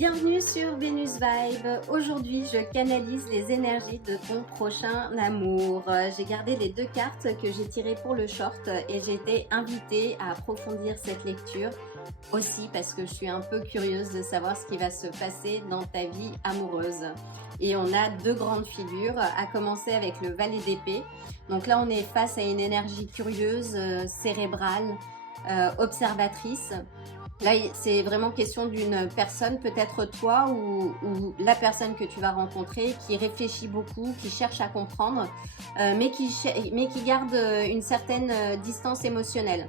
Bienvenue sur Venus Vibe. Aujourd'hui, je canalise les énergies de ton prochain amour. J'ai gardé les deux cartes que j'ai tirées pour le short et j'ai été invitée à approfondir cette lecture aussi parce que je suis un peu curieuse de savoir ce qui va se passer dans ta vie amoureuse. Et on a deux grandes figures, à commencer avec le valet d'épée. Donc là, on est face à une énergie curieuse, cérébrale, observatrice. Là, c'est vraiment question d'une personne, peut-être toi ou la personne que tu vas rencontrer, qui réfléchit beaucoup, qui cherche à comprendre, mais qui garde une certaine distance émotionnelle.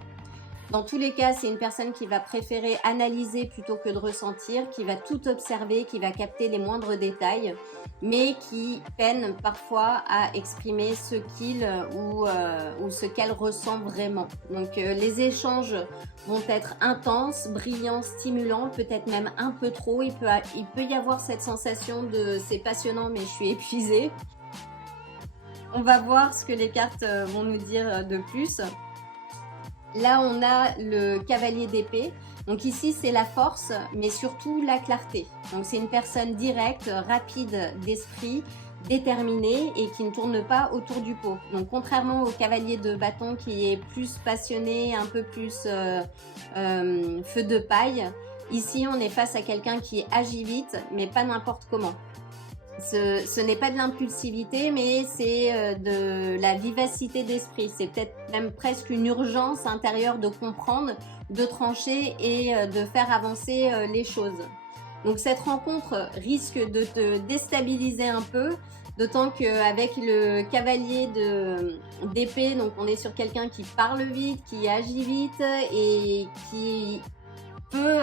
Dans tous les cas, c'est une personne qui va préférer analyser plutôt que de ressentir, qui va tout observer, qui va capter les moindres détails, mais qui peine parfois à exprimer ce qu'il ou ce qu'elle ressent vraiment. Donc les échanges vont être intenses, brillants, stimulants, peut-être même un peu trop. Il peut y avoir cette sensation de c'est passionnant mais je suis épuisée. On va voir ce que les cartes vont nous dire de plus. Là, on a le cavalier d'épée. Donc ici, c'est la force, mais surtout la clarté. Donc c'est une personne directe, rapide d'esprit, déterminée et qui ne tourne pas autour du pot. Donc contrairement au cavalier de bâton qui est plus passionné, un peu plus feu de paille, ici, on est face à quelqu'un qui agit vite, mais pas n'importe comment. Ce n'est pas de l'impulsivité, mais c'est de la vivacité d'esprit. C'est peut-être même presque une urgence intérieure de comprendre, de trancher et de faire avancer les choses. Donc cette rencontre risque de te déstabiliser un peu, d'autant qu'avec le cavalier d'épée, donc on est sur quelqu'un qui parle vite, qui agit vite et qui peut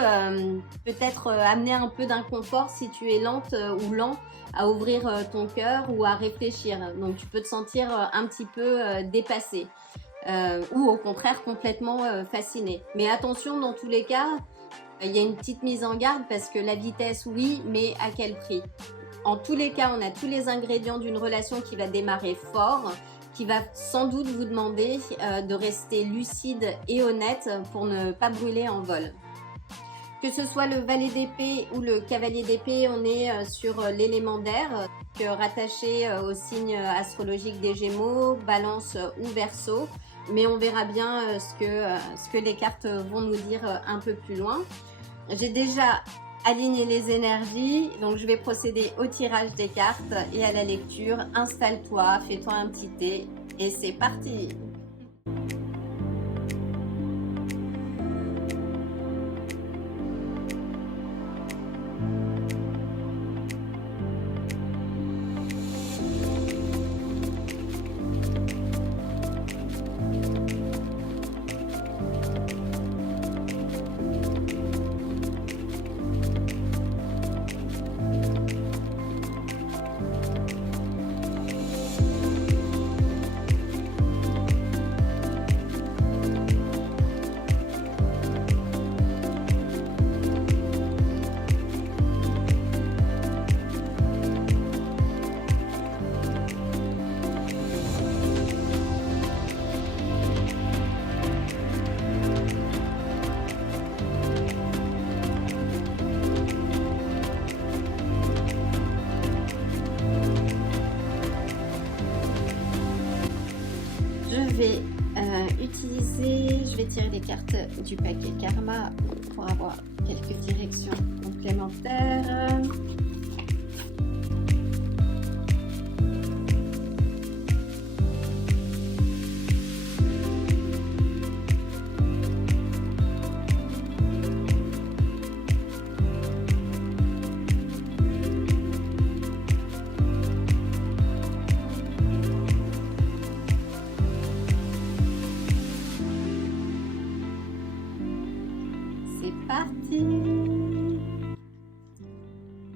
peut-être amener un peu d'inconfort si tu es lente ou lent à ouvrir ton cœur ou à réfléchir. Donc tu peux te sentir un petit peu dépassé ou au contraire complètement fasciné. Mais attention, dans tous les cas, il y a une petite mise en garde parce que la vitesse, oui, mais à quel prix? En tous les cas, on a tous les ingrédients d'une relation qui va démarrer fort, qui va sans doute vous demander de rester lucide et honnête pour ne pas brûler en vol. Que ce soit le valet d'épée ou le cavalier d'épée, on est sur l'élément d'air, rattaché au signe astrologique des Gémeaux, Balance ou Verseau. Mais on verra bien ce que les cartes vont nous dire un peu plus loin. J'ai déjà aligné les énergies, donc je vais procéder au tirage des cartes et à la lecture. Installe-toi, fais-toi un petit thé et c'est parti! Je vais tirer les cartes du paquet Karma pour avoir quelques directions complémentaires. Parti.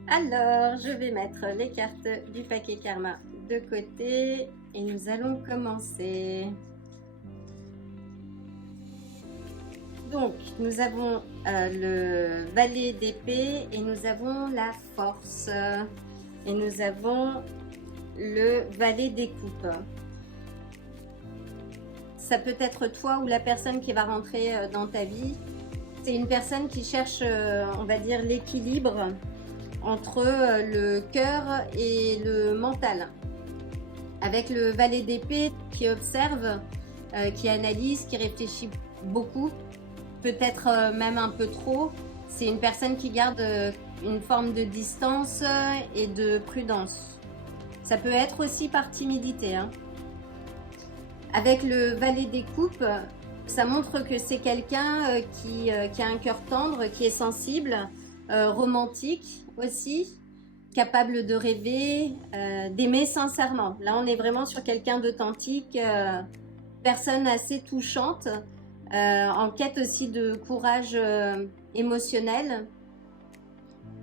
Alors, je vais mettre les cartes du paquet Karma de côté et nous allons commencer. Donc, nous avons le valet d'épée et nous avons la force et nous avons le valet des coupes. Ça peut être toi ou la personne qui va rentrer dans ta vie. C'est une personne qui cherche, on va dire, l'équilibre entre le cœur et le mental. Avec le valet d'épée qui observe, qui analyse, qui réfléchit beaucoup, peut-être même un peu trop. C'est une personne qui garde une forme de distance et de prudence. Ça peut être aussi par timidité, hein. Avec le valet des coupes, ça montre que c'est quelqu'un qui a un cœur tendre, qui est sensible, romantique aussi, capable de rêver, d'aimer sincèrement. Là, on est vraiment sur quelqu'un d'authentique, personne assez touchante, en quête aussi de courage émotionnel,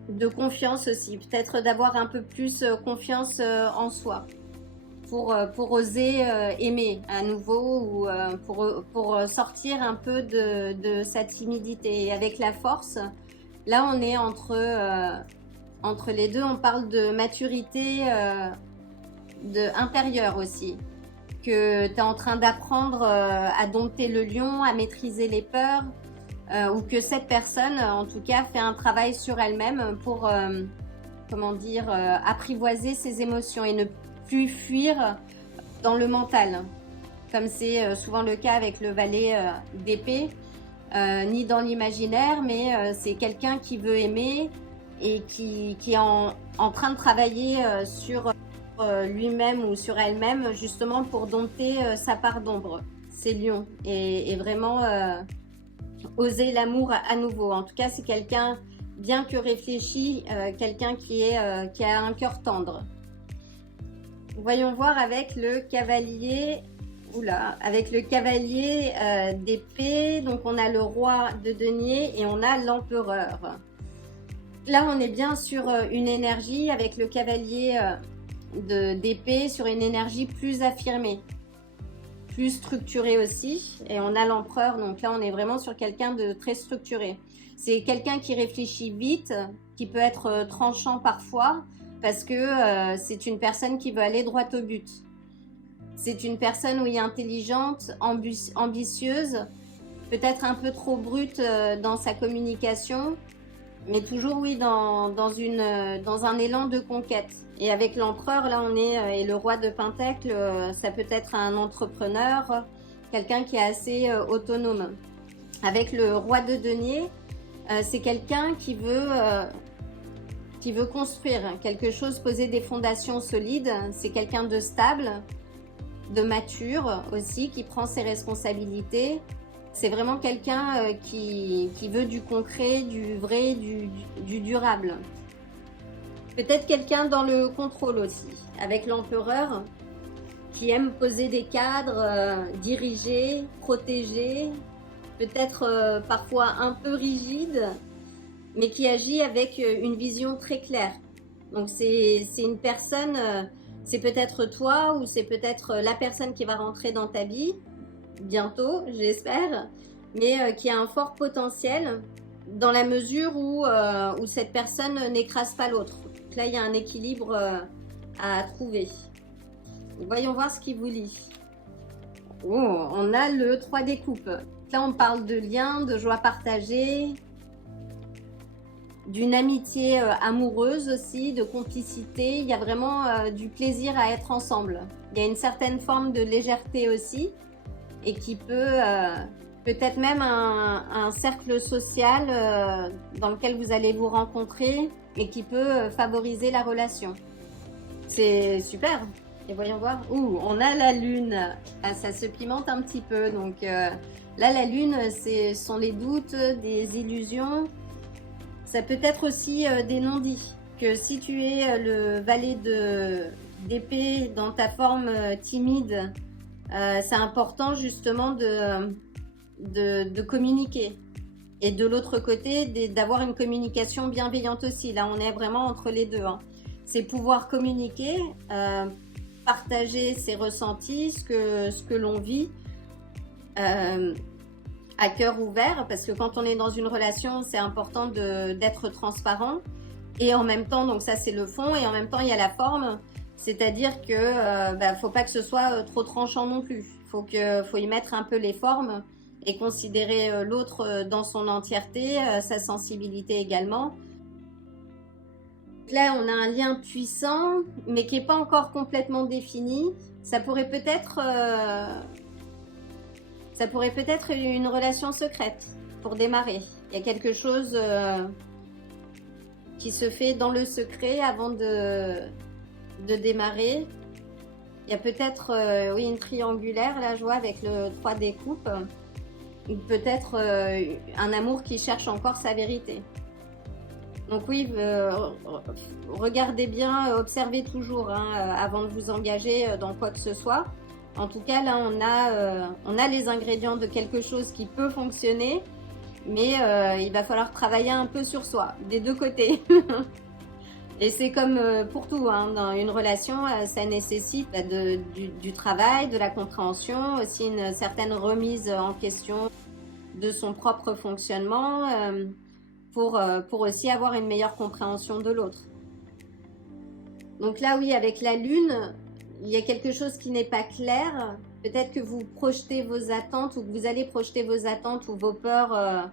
de confiance aussi, peut-être d'avoir un peu plus confiance en soi pour oser aimer à nouveau ou pour sortir un peu de sa timidité. Et avec la force, là on est entre les deux, on parle de maturité intérieure aussi, que tu es en train d'apprendre à dompter le lion, à maîtriser les peurs, ou que cette personne, en tout cas, fait un travail sur elle-même pour, apprivoiser ses émotions et ne plus fuir dans le mental, comme c'est souvent le cas avec le valet d'épée, ni dans l'imaginaire, mais c'est quelqu'un qui veut aimer et qui est en train de travailler sur lui-même ou sur elle-même, justement pour dompter sa part d'ombre, ses lions, et vraiment oser l'amour à nouveau. En tout cas, c'est quelqu'un bien que réfléchi, quelqu'un qui a un cœur tendre. Voyons voir avec le cavalier. Avec le cavalier d'épée, donc on a le roi de denier et on a l'empereur. Là, on est bien sur une énergie avec le cavalier d'épée, sur une énergie plus affirmée, plus structurée aussi. Et on a l'empereur, donc là, on est vraiment sur quelqu'un de très structuré. C'est quelqu'un qui réfléchit vite, qui peut être tranchant parfois, parce que c'est une personne qui veut aller droit au but. C'est une personne, oui, intelligente, ambitieuse, peut-être un peu trop brute dans sa communication, mais toujours, oui, dans un élan de conquête. Et avec l'empereur, là, on est, et le roi de Pentacle, ça peut être un entrepreneur, quelqu'un qui est assez autonome. Avec le roi de denier, c'est quelqu'un qui veut construire quelque chose, poser des fondations solides. C'est quelqu'un de stable, de mature aussi, qui prend ses responsabilités. C'est vraiment quelqu'un qui veut du concret, du vrai, du durable. Peut-être quelqu'un dans le contrôle aussi, avec l'empereur, qui aime poser des cadres, diriger, protéger, peut-être parfois un peu rigide, mais qui agit avec une vision très claire. Donc c'est une personne, c'est peut-être toi ou c'est peut-être la personne qui va rentrer dans ta vie, bientôt, j'espère, mais qui a un fort potentiel dans la mesure où cette personne n'écrase pas l'autre. Donc là, il y a un équilibre à trouver. Donc, voyons voir ce qui vous lie. Oh, on a le 3 des coupes. Là, on parle de lien, de joie partagée, d'une amitié amoureuse aussi, de complicité. Il y a vraiment du plaisir à être ensemble. Il y a une certaine forme de légèreté aussi, et qui peut-être même un cercle social dans lequel vous allez vous rencontrer et qui peut favoriser la relation. C'est super. Et voyons voir. Ouh, on a la lune. Ah, ça se pimente un petit peu. Donc là, la lune, ce sont les doutes, des illusions. Ça peut être aussi des non-dits. Que si tu es le valet d'épée dans ta forme timide, c'est important justement de communiquer. Et de l'autre côté, d'avoir une communication bienveillante aussi. Là, on est vraiment entre les deux, hein. C'est pouvoir communiquer, partager ses ressentis, ce que l'on vit, à cœur ouvert, parce que quand on est dans une relation, c'est important d'être transparent. Et en même temps, donc ça c'est le fond, et en même temps il y a la forme. C'est-à-dire que faut pas que ce soit trop tranchant non plus. Faut y mettre un peu les formes et considérer l'autre dans son entièreté, sa sensibilité également. Là, on a un lien puissant, mais qui n'est pas encore complètement défini. Ça pourrait peut-être une relation secrète pour démarrer. Il y a quelque chose qui se fait dans le secret avant de démarrer. Il y a peut-être oui, une triangulaire, là je vois avec le 3 des coupes, ou peut-être un amour qui cherche encore sa vérité. Donc oui, regardez bien, observez toujours hein, avant de vous engager dans quoi que ce soit. En tout cas, là, on a les ingrédients de quelque chose qui peut fonctionner, mais il va falloir travailler un peu sur soi, des deux côtés. Et c'est comme pour tout, hein, dans une relation, ça nécessite du travail, de la compréhension, aussi une certaine remise en question de son propre fonctionnement pour aussi avoir une meilleure compréhension de l'autre. Donc là, oui, avec la lune, il y a quelque chose qui n'est pas clair. Peut-être que vous projetez vos attentes ou que vous allez projeter vos attentes ou vos peurs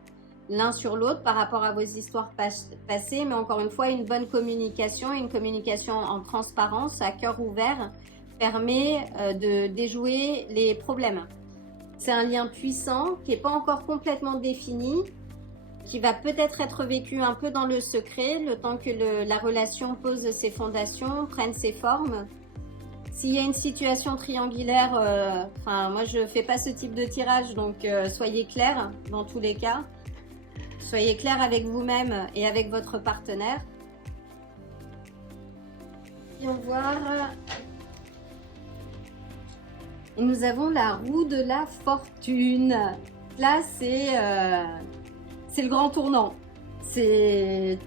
l'un sur l'autre par rapport à vos histoires passées, mais encore une fois, une bonne communication, une communication en transparence, à cœur ouvert, permet de déjouer les problèmes. C'est un lien puissant qui n'est pas encore complètement défini, qui va peut-être être vécu un peu dans le secret, le temps que la relation pose ses fondations, prenne ses formes. S'il y a une situation triangulaire, moi je fais pas ce type de tirage, donc soyez clairs dans tous les cas. Soyez clair avec vous-même et avec votre partenaire. Voyons voir. Et nous avons la roue de la fortune. Là, c'est le grand tournant. C'est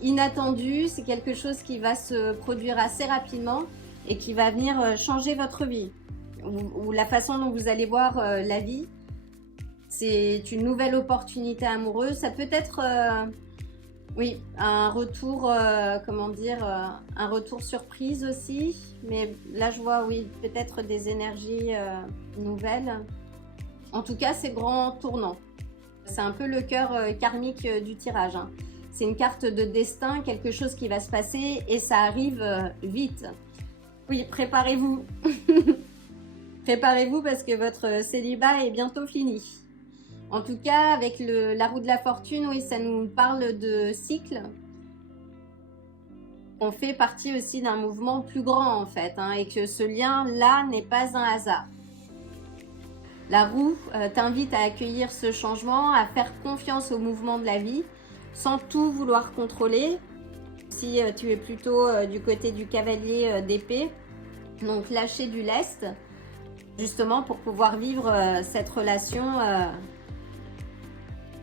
inattendu, c'est quelque chose qui va se produire assez rapidement et qui va venir changer votre vie ou la façon dont vous allez voir la vie. C'est une nouvelle opportunité amoureuse. Ça peut être, oui, un retour, un retour surprise aussi. Mais là, je vois, oui, peut-être des énergies nouvelles. En tout cas, c'est grand tournant. C'est un peu le cœur karmique du tirage. Hein. C'est une carte de destin, quelque chose qui va se passer et ça arrive vite. Oui, préparez-vous. Préparez-vous parce que votre célibat est bientôt fini. En tout cas, avec la roue de la fortune, oui, ça nous parle de cycle. On fait partie aussi d'un mouvement plus grand en fait, hein, et que ce lien-là n'est pas un hasard. La roue t'invite à accueillir ce changement, à faire confiance au mouvement de la vie, sans tout vouloir contrôler. Si tu es plutôt du côté du cavalier d'épée, donc lâcher du lest, justement pour pouvoir vivre cette relation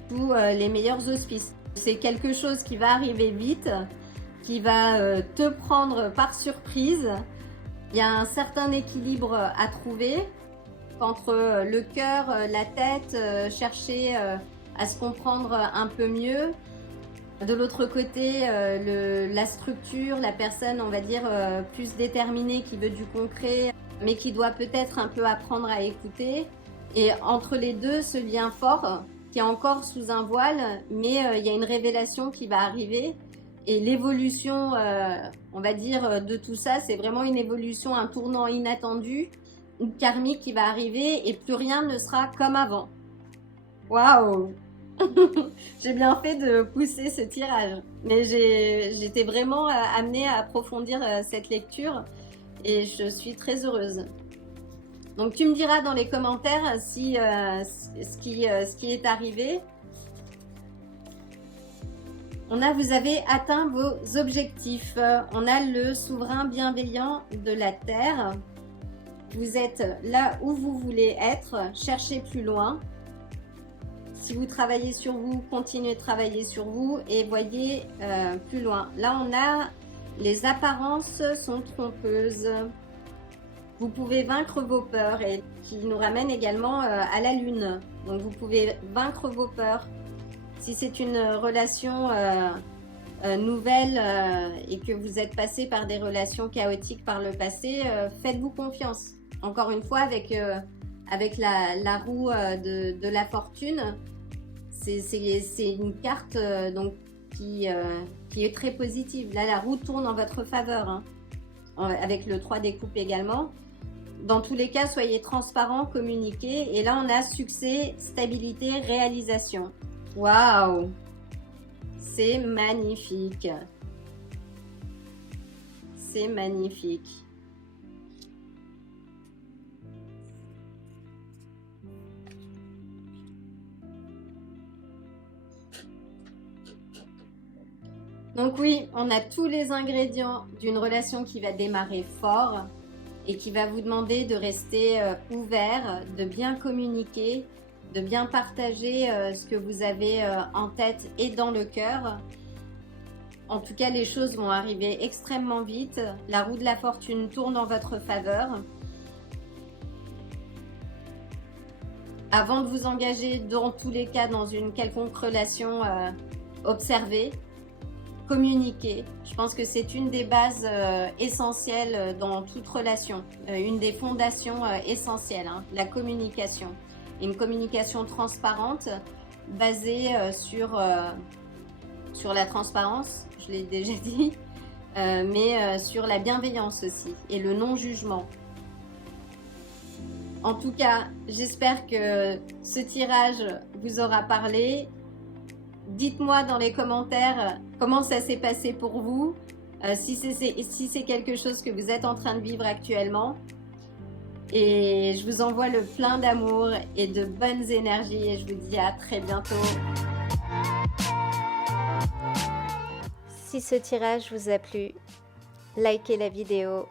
sous les meilleurs auspices. C'est quelque chose qui va arriver vite, qui va te prendre par surprise. Il y a un certain équilibre à trouver entre le cœur, la tête, chercher à se comprendre un peu mieux. De l'autre côté, la structure, la personne, on va dire, plus déterminée, qui veut du concret, mais qui doit peut-être un peu apprendre à écouter. Et entre les deux, ce lien fort, qui est encore sous un voile, mais il y a une révélation qui va arriver. Et l'évolution, on va dire, de tout ça, c'est vraiment une évolution, un tournant inattendu, une karmique qui va arriver et plus rien ne sera comme avant. Waouh! J'ai bien fait de pousser ce tirage, mais j'étais vraiment amenée à approfondir cette lecture et je suis très heureuse. Donc tu me diras dans les commentaires si ce qui est arrivé. Vous avez atteint vos objectifs. On a le souverain bienveillant de la Terre. Vous êtes là où vous voulez être. Cherchez plus loin. Si vous travaillez sur vous, continuez de travailler sur vous et voyez plus loin. Là, on a les apparences sont trompeuses. Vous pouvez vaincre vos peurs et qui nous ramène également à la lune. Donc, vous pouvez vaincre vos peurs. Si c'est une relation nouvelle et que vous êtes passé par des relations chaotiques par le passé, faites-vous confiance. Encore une fois, avec la roue de la fortune, c'est une carte donc qui qui est très positive. Là, la roue tourne en votre faveur, hein, avec le 3 des coupes également. Dans tous les cas, soyez transparent, communiquez. Et là, on a succès, stabilité, réalisation. Waouh! C'est magnifique. C'est magnifique. Donc oui, on a tous les ingrédients d'une relation qui va démarrer fort et qui va vous demander de rester ouvert, de bien communiquer, de bien partager ce que vous avez en tête et dans le cœur. En tout cas, les choses vont arriver extrêmement vite. La roue de la fortune tourne en votre faveur. Avant de vous engager dans tous les cas dans une quelconque relation, observez. Communiquer. Je pense que c'est une des bases essentielles dans toute relation, une des fondations essentielles, hein, la communication. Une communication transparente basée sur la transparence, je l'ai déjà dit, mais sur la bienveillance aussi et le non-jugement. En tout cas, j'espère que ce tirage vous aura parlé. Dites-moi dans les commentaires comment ça s'est passé pour vous, si c'est quelque chose que vous êtes en train de vivre actuellement. Et je vous envoie le plein d'amour et de bonnes énergies et je vous dis à très bientôt. Si ce tirage vous a plu, likez la vidéo,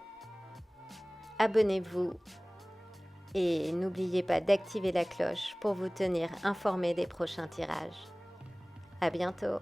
abonnez-vous et n'oubliez pas d'activer la cloche pour vous tenir informé des prochains tirages. À bientôt.